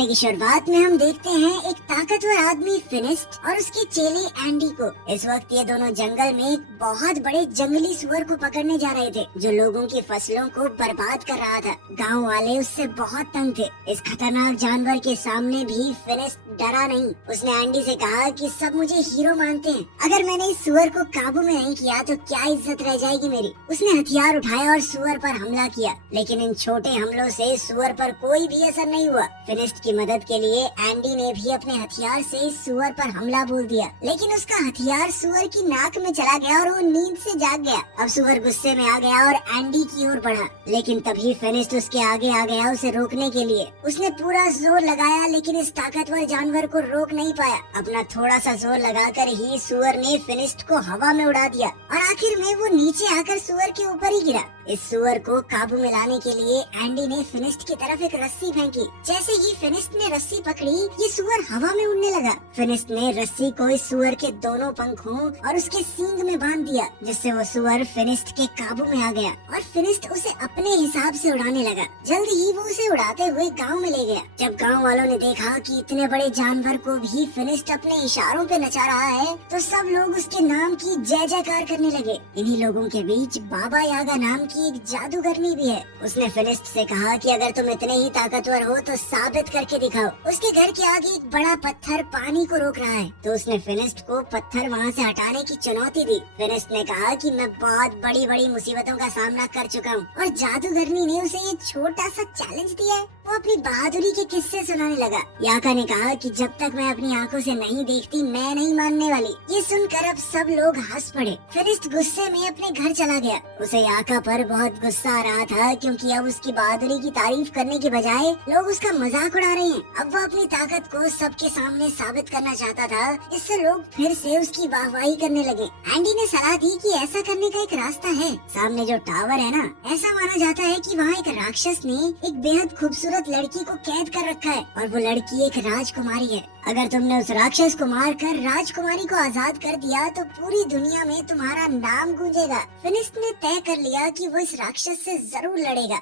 कहानी की शुरुआत में हम देखते हैं एक ताकतवर आदमी फिनिस्ट और उसके चेले एंडी को। इस वक्त ये दोनों जंगल में एक बहुत बड़े जंगली सुअर को पकड़ने जा रहे थे जो लोगों की फसलों को बर्बाद कर रहा था। गांव वाले उससे बहुत तंग थे। इस खतरनाक जानवर के सामने भी फिनिस्ट डरा नहीं। उसने एंडी से कहा कि सब मुझे हीरो मानते हैं, अगर मैंने इस सुअर को काबू में नहीं किया तो क्या इज्जत रह जाएगी मेरी। उसने हथियार उठाया और सुअर पर हमला किया, लेकिन इन छोटे हमलों से सुअर पर कोई भी असर नहीं हुआ। फिनिस्ट की मदद के लिए एंडी ने भी अपने हथियार से इस सुअर पर हमला बोल दिया, लेकिन उसका हथियार सुअर की नाक में चला गया और वो नींद से जाग गया। अब सुअर गुस्से में आ गया और एंडी की ओर बढ़ा, लेकिन तभी फिनिस्ट उसके आगे आ गया उसे रोकने के लिए। उसने पूरा जोर लगाया, लेकिन इस ताकतवर जानवर को रोक नहीं पाया। अपना थोड़ा सा जोर लगाकर ही सुअर ने फिनिस्ट को हवा में उड़ा दिया और आखिर में वो नीचे आकर सुअर के ऊपर ही गिरा। इस सुअर को काबू में लाने के लिए एंडी ने फिनिस्ट की तरफ एक रस्सी फेंकी। जैसे ही फिनिस्ट ने रस्सी पकड़ी, ये सुअर हवा में उड़ने लगा। फिनिस्ट ने रस्सी को इस सुअर के दोनों पंखों और उसके सींग में बांध दिया, जिससे वो सुअर फिनिस्ट के काबू में आ गया और फिनिस्ट उसे अपने हिसाब से उड़ाने लगा। जल्द ही वो उसे उड़ाते हुए गांव में ले गया। जब गांव वालों ने देखा कि इतने बड़े जानवर को भी फिनिस्ट अपने इशारों पे नचा रहा है, तो सब लोग उसके नाम की जय जयकार करने लगे। इन्हीं लोगों के बीच बाबा यागा नाम की एक जादूगरनी भी है। उसने फिनिस्ट से कहा कि अगर तुम इतने ही ताकतवर हो तो साबित करके दिखाओ। उसके घर के आगे एक बड़ा पत्थर पानी को रोक रहा है, तो उसने फिनिस्ट को पत्थर वहाँ से हटाने की चुनौती दी। फिनिस्ट ने कहा कि मैं बहुत बड़ी बड़ी मुसीबतों का सामना कर चुका हूँ और जादूगरनी ने उसे ये छोटा सा चैलेंज दिया है। वो अपनी बहादुरी के किस्से सुनाने लगा। याका ने कहा कि जब तक मैं अपनी आंखों से नहीं देखती मैं नहीं मानने वाली। ये सुनकर अब सब लोग हंस पड़े। फिनिस्ट गुस्से में अपने घर चला गया। उसे याका पर बहुत गुस्सा आ रहा था, क्योंकि अब उसकी बहादुरी की तारीफ करने के बजाय लोग उसका मजाक उड़ा रहे हैं। अब वो अपनी ताकत को सबके सामने साबित करना चाहता था। इससे लोग फिर से उसकी वाहवाही करने लगे। एंडी ने सलाह दी कि ऐसा करने का एक रास्ता है। सामने जो टावर है ना, ऐसा माना जाता है कि वहाँ एक राक्षस ने एक बेहद खूबसूरत लड़की को कैद कर रखा है और वो लड़की एक राजकुमारी है। अगर तुमने उस राक्षस को मारकर राजकुमारी को आजाद कर दिया तो पूरी दुनिया में तुम्हारा नाम गूंजेगा। फिनिस्ट ने तय कर लिया कि वो इस राक्षस से जरूर लड़ेगा।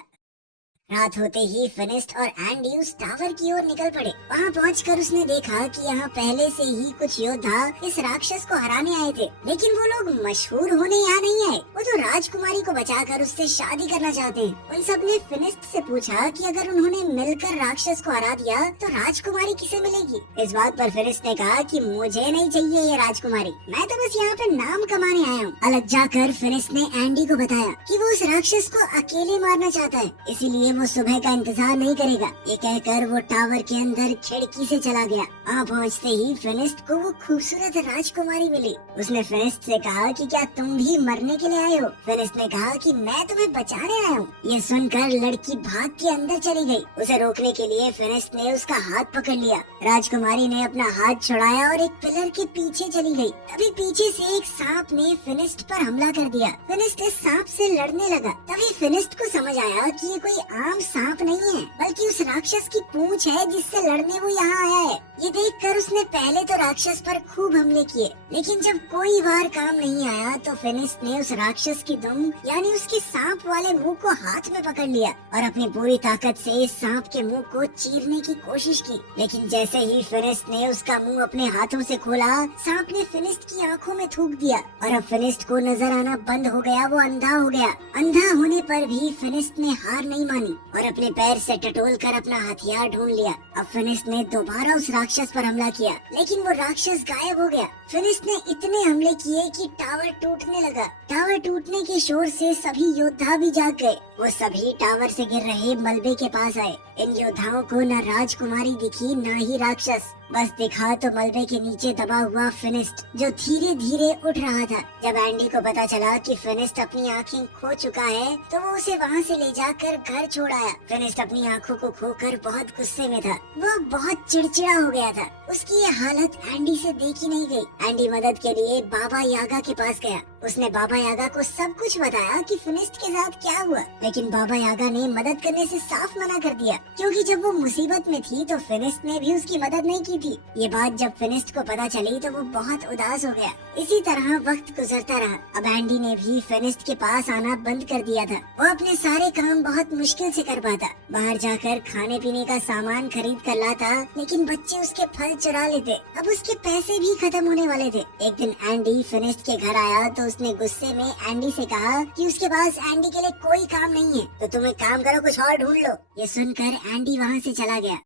रात होते ही फिनिस्ट और एंडी उस टावर की ओर निकल पड़े। वहाँ पहुंचकर उसने देखा कि यहाँ पहले से ही कुछ योद्धा इस राक्षस को हराने आए थे, लेकिन वो लोग मशहूर होने यहाँ नहीं आए। वो तो राजकुमारी को बचाकर उससे शादी करना चाहते हैं। उन सब ने फिनिस्ट से पूछा कि अगर उन्होंने मिलकर राक्षस को हरा दिया तो राजकुमारी किसे मिलेगी। इस बात पर फिनिस्ट ने कहा कि मुझे नहीं चाहिए ये राजकुमारी, मैं तो बस यहाँ पे नाम कमाने आया हूँ। अलग जाकर फिनिस्ट ने एंडी को बताया कि वो उस राक्षस को अकेले मारना चाहता है, इसीलिए वो सुबह का इंतजार नहीं करेगा। ये कहकर वो टावर के अंदर खिड़की से चला गया। वहाँ पहुँचते ही फिनिस्ट को वो खूबसूरत राजकुमारी मिली। उसने फिनिस्ट से कहा कि क्या तुम भी मरने के लिए आए हो। फिनिस्ट ने कहा कि मैं तुम्हें बचाने आया हूँ। ये सुनकर लड़की भाग के अंदर चली गई। उसे रोकने के लिए फिनिस्ट ने उसका हाथ पकड़ लिया। राजकुमारी ने अपना हाथ छुड़ाया और एक पिलर के पीछे चली गई। तभी पीछे से एक सांप ने फिनिस्ट पर हमला कर दिया। फिनिस्ट इस सांप से लड़ने लगा। तभी फिनिस्ट को समझ आया कि ये कोई आम सांप नहीं है, बल्कि उस राक्षस की पूंछ है जिससे लड़ने वो यहाँ आया है। ये देखकर उसने पहले तो राक्षस पर खूब हमले किए, लेकिन जब कोई वार काम नहीं आया तो फिनिस्ट ने उस राक्षस की दुम यानी उसके सांप वाले मुंह को हाथ में पकड़ लिया और अपनी पूरी ताकत से इस सांप के मुंह को चीरने की कोशिश की। लेकिन जैसे ही फिनिस्ट ने उसका मुंह अपने हाथों से खोला, सांप ने फिनिस्ट की आंखों में थूक दिया और अब फिनिस्ट को नजर आना बंद हो गया। वो अंधा हो गया। अंधा होने पर भी फिनिस्ट ने हार नहीं मानी और अपने पैर से टटोल कर अपना हथियार ढूंढ लिया। अब फिनिस्ट ने दोबारा उस राक्षस पर हमला किया, लेकिन वो राक्षस गायब हो गया। फिनिस्ट ने इतने हमले किए कि टावर टूटने लगा। टावर टूटने के शोर से सभी योद्धा भी जाग गए। वो सभी टावर से गिर रहे मलबे के पास आए। इन योद्धाओं को न राजकुमारी दिखी न ही राक्षस, बस दिखा तो मलबे के नीचे दबा हुआ फिनिस्ट, जो धीरे धीरे उठ रहा था। जब एंडी को पता चला कि फिनिस्ट अपनी आँखें खो चुका है तो वो उसे वहाँ से ले जाकर घर छोड़ आया। फिनिस्ट अपनी आँखों को खोकर बहुत गुस्से में था। वो बहुत चिड़चिड़ा हो गया था। उसकी ये हालत एंडी से देखी नहीं गई। एंडी मदद के लिए बाबा यागा के पास गया। उसने बाबा यागा को सब कुछ बताया कि फिनिस्ट के साथ क्या हुआ, लेकिन बाबा यागा ने मदद करने से साफ मना कर दिया, क्योंकि जब वो मुसीबत में थी तो फिनिस्ट ने भी उसकी मदद नहीं की थी। ये बात जब फिनिस्ट को पता चली तो वो बहुत उदास हो गया। इसी तरह वक्त गुजरता रहा। अब एंडी ने भी फिनिस्ट के पास आना बंद कर दिया था। वो अपने सारे काम बहुत मुश्किल से कर पाता। बाहर जाकर खाने पीने का सामान खरीद कर लाता, लेकिन बच्चे उसके फल चुरा लेते। अब उसके पैसे भी खत्म होने वाले थे। एक दिन एंडी फिनिस्ट के घर आया तो उसने गुस्से में एंडी से कहा कि उसके पास एंडी के लिए कोई काम नहीं है, तो तुम एक काम करो, कुछ और ढूंढ लो। ये सुनकर एंडी वहाँ से चला गया।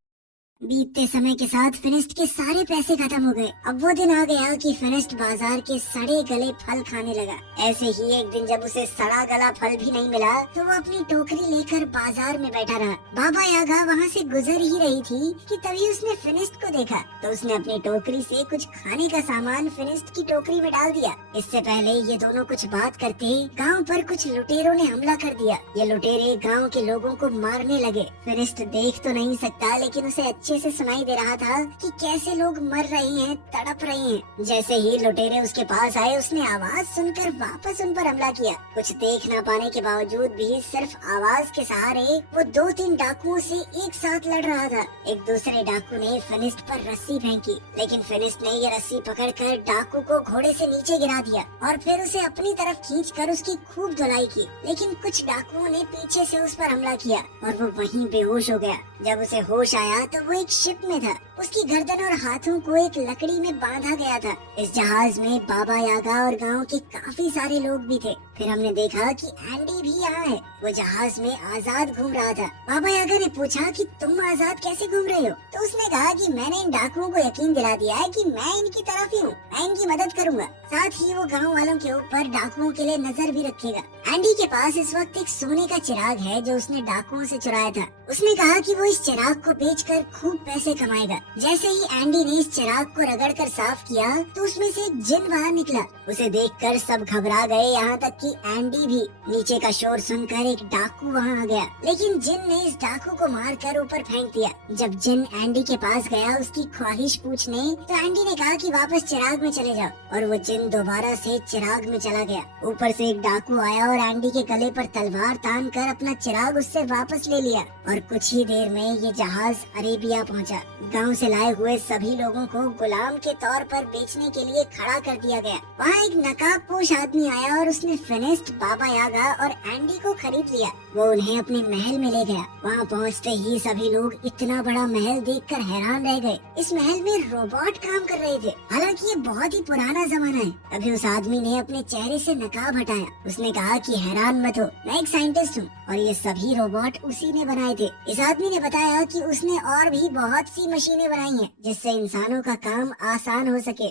बीतते समय के साथ फिनिस्ट के सारे पैसे खत्म हो गए। अब वो दिन आ गया कि फिनिस्ट बाजार के सड़े गले फल खाने लगा। ऐसे ही एक दिन जब उसे सड़ा गला फल भी नहीं मिला तो वो अपनी टोकरी लेकर बाजार में बैठा रहा। बाबा यागा वहाँ से गुजर ही रही थी कि तभी उसने फिनिस्ट को देखा, तो उसने अपनी टोकरी से कुछ खाने का सामान फिनिस्ट की टोकरी में डाल दिया। इससे पहले ये दोनों कुछ बात करते गाँव पर कुछ लुटेरों ने हमला कर दिया। ये लुटेरे गाँव के लोगों को मारने लगे। फिनिस्ट देख तो नहीं सकता, लेकिन उसे अच्छे से सुनाई दे रहा था कि कैसे लोग मर रहे हैं, तड़प रहे हैं। जैसे ही लुटेरे उसके पास आए, उसने आवाज सुनकर वापस उन पर हमला किया। कुछ देख न पाने के बावजूद भी सिर्फ आवाज के सहारे वो 2-3 डाकुओं से एक साथ लड़ रहा था। एक दूसरे डाकू ने फिनिस्ट पर रस्सी फेंकी, लेकिन फिनिस्ट ने ये रस्सी पकड़कर डाकू को घोड़े से नीचे गिरा दिया और फिर उसे अपनी तरफ खींचकर उसकी खूब धुलाई की। लेकिन कुछ डाकुओं ने पीछे से उस पर हमला किया और वो वहीं बेहोश हो गया। जब उसे होश आया तो वो एक शिप में था। उसकी गर्दन और हाथों को एक लकड़ी में बांधा गया था। इस जहाज में बाबा यागा और गांव के काफी सारे लोग भी थे। फिर हमने देखा कि एंडी भी यहाँ है। वो जहाज में आजाद घूम रहा था। बाबा यागा ने पूछा कि तुम आजाद कैसे घूम रहे हो? तो उसने कहा कि मैंने इन डाकुओं को यकीन दिला दिया है कि मैं इनकी तरफ ही हूँ, मैं इनकी मदद करूँगा। साथ ही वो गाँव वालों के ऊपर डाकुओं के लिए नजर भी रखेगा। एंडी के पास इस वक्त एक सोने का चिराग है जो उसने डाकुओं से चुराया था। उसने कहा कि वो इस चिराग को बेचकर खूब पैसे कमाएगा। जैसे ही एंडी ने इस चिराग को रगड़कर साफ किया तो उसमें से एक जिन बाहर निकला। उसे देखकर सब घबरा गए, यहाँ तक कि एंडी भी। नीचे का शोर सुनकर एक डाकू वहाँ आ गया, लेकिन जिन ने इस डाकू को मारकर ऊपर फेंक दिया। जब जिन एंडी के पास गया उसकी ख्वाहिश पूछने, तो एंडी ने कहा कि वापस चिराग में चले जाओ, और वो जिन दोबारा से चिराग में चला गया। ऊपर से एक डाकू आया और एंडी के गले पर तलवार तान कर अपना चिराग उससे वापस ले लिया, और कुछ ही देर में ये जहाज अरेबिया पहुंचा। गांव से लाए हुए सभी लोगों को गुलाम के तौर पर बेचने के लिए खड़ा कर दिया गया। वहाँ एक नकाबपोश आदमी आया और उसने फिनिस्ट, बाबा यागा और एंडी को खरीद लिया। वो उन्हें अपने महल में ले गया। वहाँ पहुँचते ही सभी लोग इतना बड़ा महल देखकर हैरान रह गए। इस महल में रोबोट काम कर रहे थे। हालांकि ये बहुत ही पुराना जमाना है। तभी उस आदमी ने अपने चेहरे से नकाब हटाया। उसने कहा कि हैरान मत हो, मैं एक साइंटिस्ट हूँ और ये सभी रोबोट उसी ने बनाए थे। इस आदमी ने बताया कि उसने और भी बहुत सी मशीनें बनाई हैं जिससे इंसानों का काम आसान हो सके।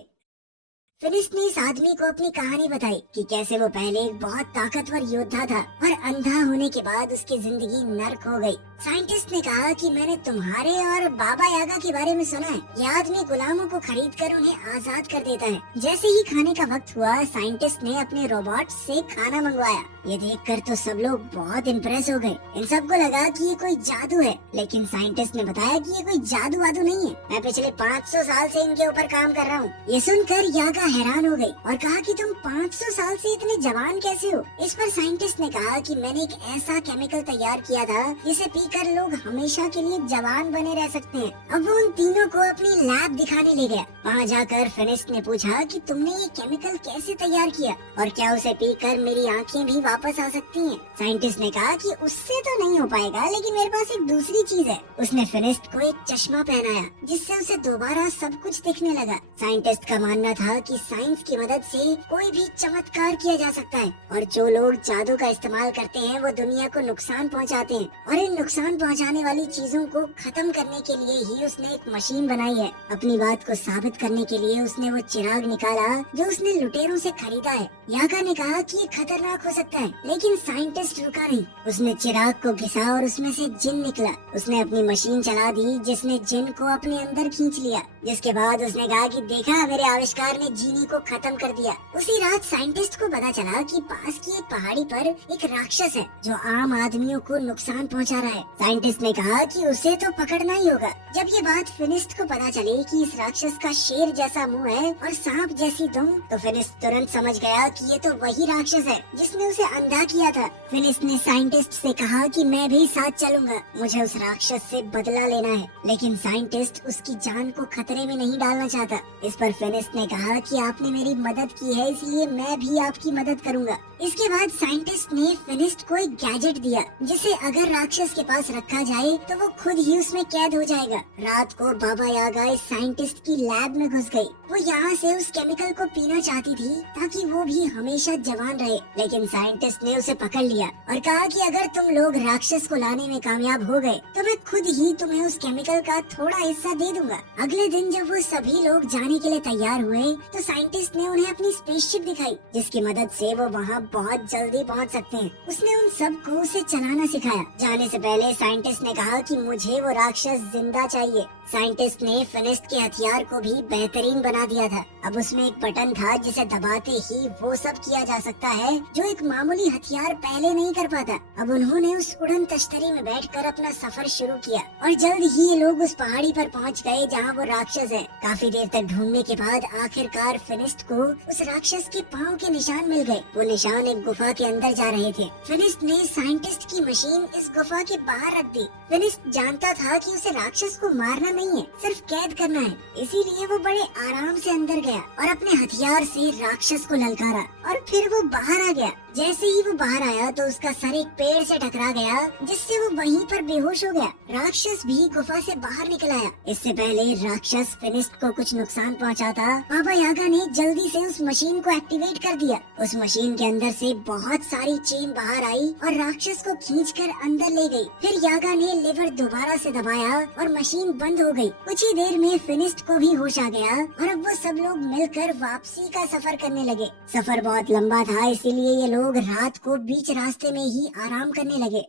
फिनिस्ट ने इस आदमी को अपनी कहानी बताई कि कैसे वो पहले एक बहुत ताकतवर योद्धा था और अंधा होने के बाद उसकी जिंदगी नर्क हो गई। साइंटिस्ट ने कहा कि मैंने तुम्हारे और बाबा यागा के बारे में सुना है। ये आदमी गुलामों को खरीद कर उन्हें आजाद कर देता है। जैसे ही खाने का वक्त हुआ, साइंटिस्ट ने अपने रोबोट से खाना मंगवाया। ये देखकर तो सब लोग बहुत इम्प्रेस हो गए। इन सबको लगा कि ये कोई जादू है, लेकिन साइंटिस्ट ने बताया कि ये कोई जादू वादू नहीं है। मैं पिछले 500 साल से इनके ऊपर काम कर रहा हूँ। ये सुनकर यागा हैरान हो गई और कहा कि तुम 500 साल से इतने जवान कैसे हो? इस पर साइंटिस्ट ने कहा कि मैंने एक ऐसा केमिकल तैयार किया था जिसे पीकर लोग हमेशा के लिए जवान बने रह सकते हैं। अब वो उन तीनों को अपनी लैब दिखाने ले गया। वहाँ जाकर फिनिस्ट ने पूछा कि तुमने ये केमिकल कैसे तैयार किया और क्या उसे पीकर मेरी आँखें भी वापस आ सकती हैं? साइंटिस्ट ने कहा कि उससे तो नहीं हो पाएगा, लेकिन मेरे पास एक दूसरी चीज है। उसने फिनिस्ट को एक चश्मा पहनाया जिससे उसे दोबारा सब कुछ दिखने लगा। साइंटिस्ट का मानना था कि साइंस की मदद से कोई भी चमत्कार किया जा सकता है, और जो लोग जादू का इस्तेमाल करते हैं वो दुनिया को नुकसान पहुंचाते हैं, और इन नुकसान पहुंचाने वाली चीजों को खत्म करने के लिए ही उसने एक मशीन बनाई है। अपनी बात को साबित करने के लिए उसने वो चिराग निकाला जो उसने लुटेरों से खरीदा है। यागा ने कहा कि ये खतरनाक हो सकता है, लेकिन साइंटिस्ट रुका नहीं। उसने चिराग को घिसा और उसमें से जिन निकला। उसने अपनी मशीन चला दी जिसने जिन को अपने अंदर खींच लिया, जिसके बाद उसने कहा कि देखा, मेरे आविष्कार ने जीनी को खत्म कर दिया। उसी रात साइंटिस्ट को पता चला कि पास की एक पहाड़ी पर एक राक्षस है जो आम आदमियों को नुकसान पहुंचा रहा है। साइंटिस्ट ने कहा कि उसे तो पकड़ना ही होगा। जब ये बात फिनिस्ट को पता चली कि इस राक्षस का शेर जैसा मुंह है और सांप जैसी दुम, तो फिनिस्ट तुरंत समझ गया कि ये तो वही राक्षस है जिसने उसे अंधा किया था। फिनिस्ट ने साइंटिस्ट से कहा कि मैं भी साथ चलूंगा, मुझे उस राक्षस से बदला लेना है। लेकिन साइंटिस्ट उसकी जान को खतरे में नहीं डालना चाहता। इस पर फिनिस्ट ने कहा कि आपने मेरी मदद की है, इसलिए मैं भी आपकी मदद करूंगा। इसके बाद साइंटिस्ट ने फिनिस्ट को एक गैजेट दिया जिसे अगर राक्षस के पास रखा जाए तो वो खुद ही उसमें कैद हो जाएगा। रात को बाबा यागा इस साइंटिस्ट की लैब में घुस गई। वो यहाँ से उस केमिकल को पीना चाहती थी ताकि वो भी हमेशा जवान रहे, लेकिन साइंटिस्ट ने उसे पकड़ लिया और कहा कि अगर तुम लोग राक्षस को लाने में कामयाब हो गए तो मैं खुद ही तुम्हें उस केमिकल का थोड़ा हिस्सा दे दूंगा। अगले दिन जब वो सभी लोग जाने के लिए तैयार हुए तो साइंटिस्ट ने उन्हें अपनी स्पेसशिप दिखाई जिसकी मदद से वो वहाँ बहुत जल्दी पहुँच सकते हैं। उसने उन सबको उसे चलाना सिखाया। जाने से पहले साइंटिस्ट ने कहा कि मुझे वो राक्षस जिंदा चाहिए। साइंटिस्ट ने फिनिस्ट के हथियार को भी बेहतरीन बना दिया था। अब उसमें एक बटन था जिसे दबाते ही वो सब किया जा सकता है जो एक मामूली हथियार पहले नहीं कर पाता। अब उन्होंने उस उड़न तश्तरी में बैठकर अपना सफर शुरू किया और जल्द ही ये लोग उस पहाड़ी पर पहुंच गए जहां वो राक्षस है। काफी देर तक ढूंढने के बाद आखिरकार फिनिस्ट को उस राक्षस के पाँव के निशान मिल गए। वो निशान एक गुफा के अंदर जा रहे थे। फिनिस्ट ने साइंटिस्ट की मशीन इस गुफा के बाहर रख दी। फिनिस्ट जानता था कि उसे राक्षस को मारना नहीं है, सिर्फ कैद करना है। इसीलिए वो बड़े आराम से अंदर गया और अपने हथियार से राक्षस को ललकारा और फिर वो बाहर आ गया। जैसे ही वो बाहर आया तो उसका सर एक पेड़ से टकरा गया जिससे वो वहीं पर बेहोश हो गया। राक्षस भी गुफा से बाहर निकल आया। इससे पहले राक्षस फिनिस्ट को कुछ नुकसान पहुंचाता, बाबा यागा ने जल्दी से उस मशीन को एक्टिवेट कर दिया। उस मशीन के अंदर से बहुत सारी चेन बाहर आई और राक्षस को खींचकर अंदर ले गई। फिर यागा ने लिवर दोबारा से दबाया और मशीन बंद हो गई। कुछ ही देर में फिनिस्ट को भी होश आ गया और अब वो सब लोग मिलकर वापसी का सफर करने लगे। सफर बहुत लंबा था, इसीलिए ये लोग रात को बीच रास्ते में ही आराम करने लगे।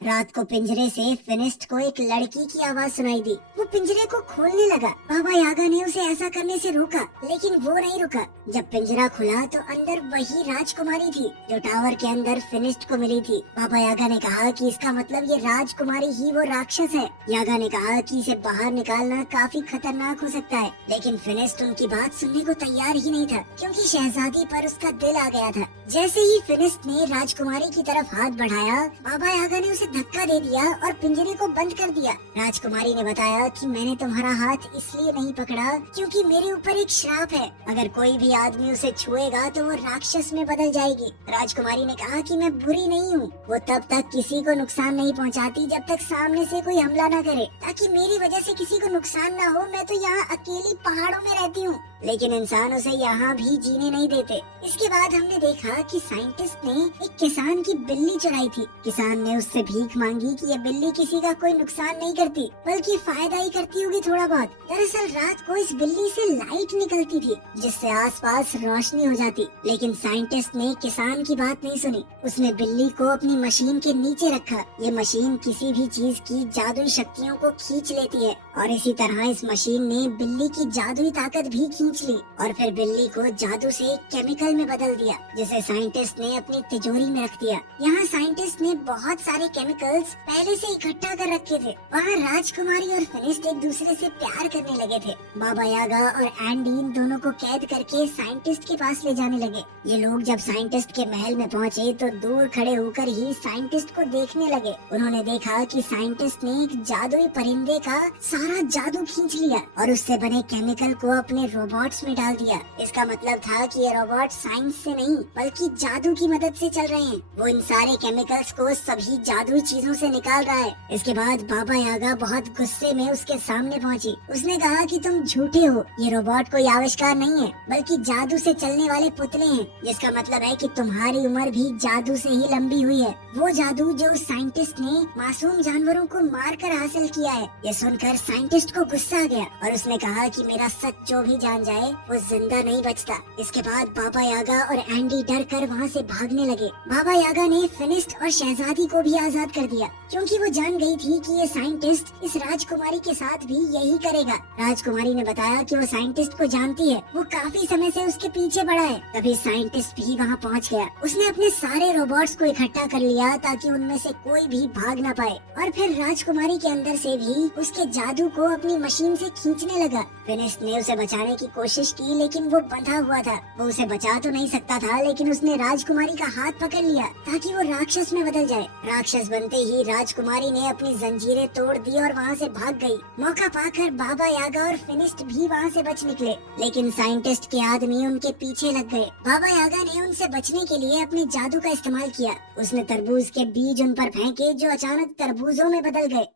रात को पिंजरे से फिनिस्ट को एक लड़की की आवाज सुनाई दी। वो पिंजरे को खोलने लगा। बाबा यागा ने उसे ऐसा करने से रोका, लेकिन वो नहीं रुका। जब पिंजरा खुला तो अंदर वही राजकुमारी थी जो टावर के अंदर फिनिस्ट को मिली थी। बाबा यागा ने कहा कि इसका मतलब ये राजकुमारी ही वो राक्षस है। यागा ने कहा कि इसे बाहर निकालना काफी खतरनाक हो सकता है, लेकिन फिनिस्ट उनकी बात सुनने को तैयार ही नहीं था क्योंकि शहजादी पर उसका दिल आ गया था। जैसे ही फिनिस्ट ने राजकुमारी की तरफ हाथ बढ़ाया, बाबा यागा ने उसे धक्का दे दिया और पिंजरे को बंद कर दिया। राजकुमारी ने बताया कि मैंने तुम्हारा हाथ इसलिए नहीं पकड़ा क्योंकि मेरे ऊपर एक श्राप है। अगर कोई भी आदमी उसे छुएगा तो वो राक्षस में बदल जाएगी। राजकुमारी ने कहा कि मैं बुरी नहीं हूँ। वो तब तक किसी को नुकसान नहीं पहुँचाती जब तक सामने से कोई हमला न करे, ताकि मेरी वजह से किसी को नुकसान न हो। मैं तो यहाँ अकेली पहाड़ों में रहती हूँ, लेकिन इंसान उसे यहाँ भी जीने नहीं देते। इसके बाद हमने देखा कि साइंटिस्ट ने एक किसान की बिल्ली चुराई थी। किसान ने उससे भीख मांगी कि ये बिल्ली किसी का कोई नुकसान नहीं करती बल्कि फायदा ही करती होगी थोड़ा बहुत। दरअसल रात को इस बिल्ली से लाइट निकलती थी जिससे आसपास रोशनी हो जाती, लेकिन साइंटिस्ट ने किसान की बात नहीं सुनी। उसने बिल्ली को अपनी मशीन के नीचे रखा। ये मशीन किसी भी चीज की जादुई शक्तियों को खींच लेती है और इसी तरह इस मशीन ने बिल्ली की जादुई ताकत भी खींच ली और फिर बिल्ली को जादू से एक केमिकल में बदल दिया जिसे साइंटिस्ट ने अपनी तिजोरी में रख दिया। यहाँ साइंटिस्ट ने बहुत सारे केमिकल्स पहले से इकट्ठा कर रखे थे। वहाँ राजकुमारी और फिनिस्ट एक दूसरे से प्यार करने लगे थे। बाबा यागा और एंडी इन दोनों को कैद करके साइंटिस्ट के पास ले जाने लगे। ये लोग जब साइंटिस्ट के महल में पहुँचे तो दूर खड़े होकर ही साइंटिस्ट को देखने लगे। उन्होंने देखा कि साइंटिस्ट ने एक जादुई परिंदे का सारा जादू खींच लिया और उससे बने केमिकल को अपने रोबोट्स में डाल दिया। इसका मतलब था कि ये रोबोट साइंस से नहीं बल्कि जादू की मदद से चल रहे हैं। वो इन सारे केमिकल्स को सभी जादुई चीजों से निकाल रहा है। इसके बाद बाबा यागा बहुत गुस्से में उसके सामने पहुंची। उसने कहा कि तुम झूठे हो, ये रोबोट कोई आविष्कार नहीं है बल्कि जादू से चलने वाले पुतले हैं, जिसका मतलब है कि तुम्हारी उम्र भी जादू से ही लंबी हुई है। वो जादू जो साइंटिस्ट ने मासूम जानवरों को मार कर हासिल किया है। ये सुनकर साइंटिस्ट को गुस्सा आ गया और उसने कहा कि मेरा सच जो भी जान जाए वो जिंदा नहीं बचता। इसके बाद बाबा यागा और एंडी डर कर वहाँ से भागने लगे। बाबा यागा ने फिनिस्ट और शहजादी को भी आजाद आजाद कर दिया, क्योंकि वो जान गई थी कि ये साइंटिस्ट इस राजकुमारी के साथ भी यही करेगा। राजकुमारी ने बताया कि वो साइंटिस्ट को जानती है, वो काफी समय से उसके पीछे पड़ा है। तभी साइंटिस्ट भी वहाँ पहुँच गया। उसने अपने सारे रोबोट्स को इकट्ठा कर लिया ताकि उनमें से कोई भी भाग ना पाए, और फिर राजकुमारी के अंदर से भी उसके जादू को अपनी मशीन से खींचने लगा। फिनिस्ट ने उसे बचाने की कोशिश की, लेकिन वो बंधा हुआ था। वो उसे बचा तो नहीं सकता था, लेकिन उसने राजकुमारी का हाथ पकड़ लिया ताकि वो राक्षस में बदल जाए। राक्षस बनते ही राजकुमारी ने अपनी जंजीरें तोड़ दी और वहाँ से भाग गई। मौका पाकर बाबा यागा और फिनिस्ट भी वहाँ से बच निकले, लेकिन साइंटिस्ट के आदमी उनके पीछे लग गए। बाबा यागा ने उनसे बचने के लिए अपने जादू का इस्तेमाल किया। उसने तरबूज के बीज उन पर फेंके जो अचानक तरबूजों में बदल गए।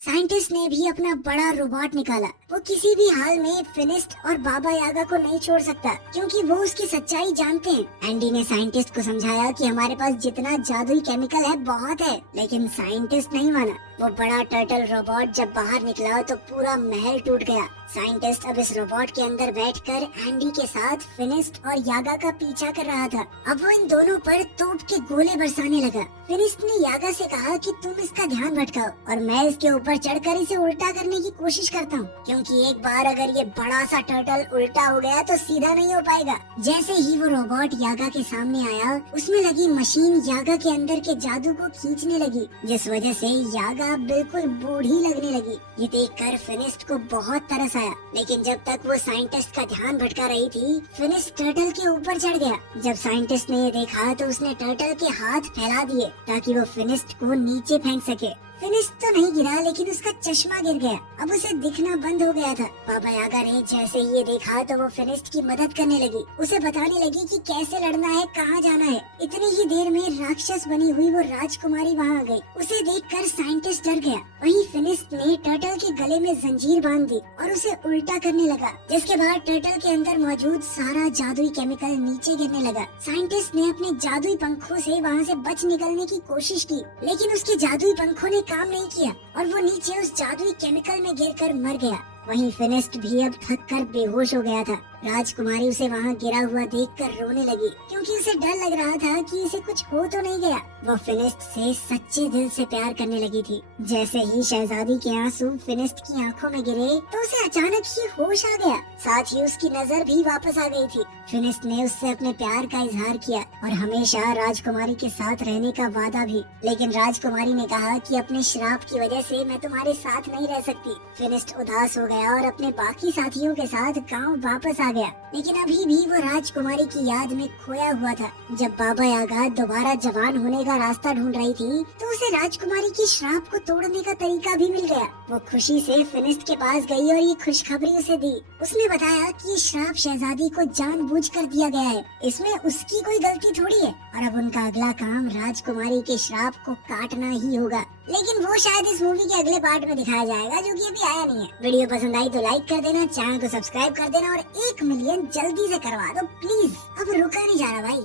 साइंटिस्ट ने भी अपना बड़ा रोबोट निकाला। वो किसी भी हाल में फिनिस्ट और बाबा यागा को नहीं छोड़ सकता, क्योंकि वो उसकी सच्चाई जानते हैं। एंडी ने साइंटिस्ट को समझाया कि हमारे पास जितना जादुई केमिकल है बहुत है, लेकिन साइंटिस्ट नहीं माना। वो बड़ा टर्टल रोबोट जब बाहर निकला तो पूरा महल टूट गया। साइंटिस्ट अब इस रोबोट के अंदर बैठकर एंडी के साथ फिनिस्ट और यागा का पीछा कर रहा था। अब वो इन दोनों पर तोप के गोले बरसाने लगा। फिनिस्ट ने यागा से कहा कि तुम इसका ध्यान भटकाओ और मैं इसके ऊपर चढ़कर इसे उल्टा करने की कोशिश करता हूँ, क्योंकि एक बार अगर ये बड़ा सा टर्टल उल्टा हो गया तो सीधा नहीं हो पाएगा। जैसे ही वो रोबोट यागा के सामने आया, उसमें लगी मशीन यागा के अंदर के जादू को खींचने लगी, जिस वजह से यागा बिल्कुल बूढ़ी लगने लगी। ये देखकर फिनिस्ट को बहुत तरस आया, लेकिन जब तक वो साइंटिस्ट का ध्यान भटका रही थी, फिनिस्ट टर्टल के ऊपर चढ़ गया। जब साइंटिस्ट ने ये देखा तो उसने टर्टल के हाथ फैला दिए ताकि वो फिनिस्ट को नीचे फेंक सके। फिनिस्ट तो नहीं गिरा, लेकिन उसका चश्मा गिर गया। अब उसे दिखना बंद हो गया था। बाबा यागा ने जैसे ही ये देखा तो वो फिनिस्ट की मदद करने लगी। उसे बताने लगी कि कैसे लड़ना है, कहाँ जाना है। इतनी ही देर में राक्षस बनी हुई वो राजकुमारी वहाँ आ गई। उसे देखकर साइंटिस्ट डर गया। वहीं फिनिस्ट ने टर्टल के गले में जंजीर बांध दी और उसे उल्टा करने लगा, जिसके बाद टर्टल के अंदर मौजूद सारा जादुई केमिकल नीचे गिरने लगा। साइंटिस्ट ने अपने जादुई पंखों से वहाँ से बच निकलने की कोशिश की, लेकिन उसके जादुई पंखों ने काम नहीं किया और वो नीचे उस जादुई केमिकल में गिरकर मर गया। वहीं फिनिस्ट भी अब थक कर बेहोश हो गया था। राजकुमारी उसे वहाँ गिरा हुआ देखकर रोने लगी, क्योंकि उसे डर लग रहा था कि इसे कुछ हो तो नहीं गया। वो फिनिस्ट से सच्चे दिल से प्यार करने लगी थी। जैसे ही शहजादी के आंसू फिनिस्ट की आंखों में गिरे तो उसे अचानक ही होश आ गया, साथ ही उसकी नजर भी वापस आ गई थी। फिनिस्ट ने उससे अपने प्यार का इजहार किया और हमेशा राजकुमारी के साथ रहने का वादा भी, लेकिन राजकुमारी ने कहा कि अपने श्राप की वजह से मैं तुम्हारे साथ नहीं रह सकती। फिनिस्ट उदास हो गया और अपने बाकी साथियों के साथ गांव वापस आ गया, लेकिन अभी भी वो राजकुमारी की याद में खोया हुआ था। जब बाबा यागा दोबारा जवान होने का रास्ता ढूंढ रही थी तो उसे राजकुमारी की श्राप को तोड़ने का तरीका भी मिल गया। वो खुशी से फिनिस्ट के पास गई और ये खुशखबरी उसे दी। उसने बताया कि ये श्राप शहजादी को जानबूझकर दिया गया है, इसमें उसकी कोई गलती थोड़ी है, और अब उनका अगला काम राजकुमारी के श्राप को काटना ही होगा। लेकिन वो शायद इस मूवी के अगले पार्ट में दिखाया जाएगा, जो कि अभी आया नहीं है। वीडियो पसंद आई तो लाइक कर देना, चैनल को सब्सक्राइब कर देना और 1 मिलियन जल्दी से करवा दो प्लीज। अब रुका नहीं जा रहा भाई।